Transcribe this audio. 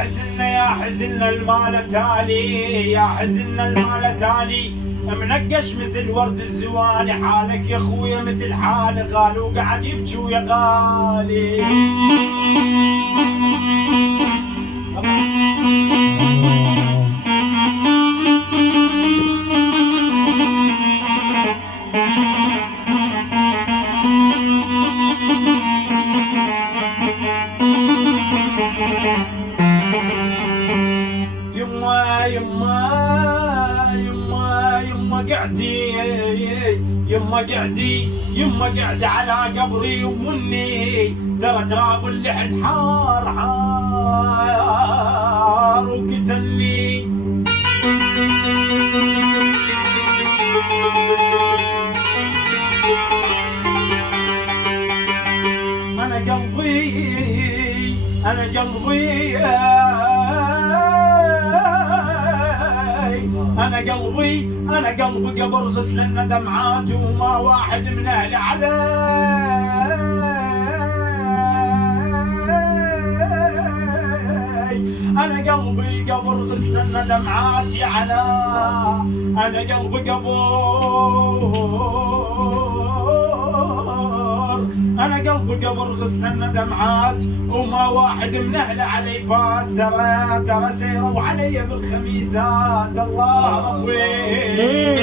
حزننا يا حزننا المال تالي، يا حزننا المال تالي، منقش مثل ورد الزواني، حالك يا خويا مثل حالي، غالو قاعد يبكي ويا غالي. يما يما يما يما قعدي، يما قعدي، يما قعدي على قبري ومني، ترى تراب اللحد حار حار وقتلني. انا قلبي، انا قلبي، أنا قلبي، أنا قلبي قبر غسل دمعات، وما واحد من أهلي علي. أنا قلبي قبر غسل دمعاتي على، أنا قلبي قبر، أنا قلبي قبر غسل دمعات، وما واحد من أهل علي فات. ترى سيروا علي بالخميسات. الله ربي.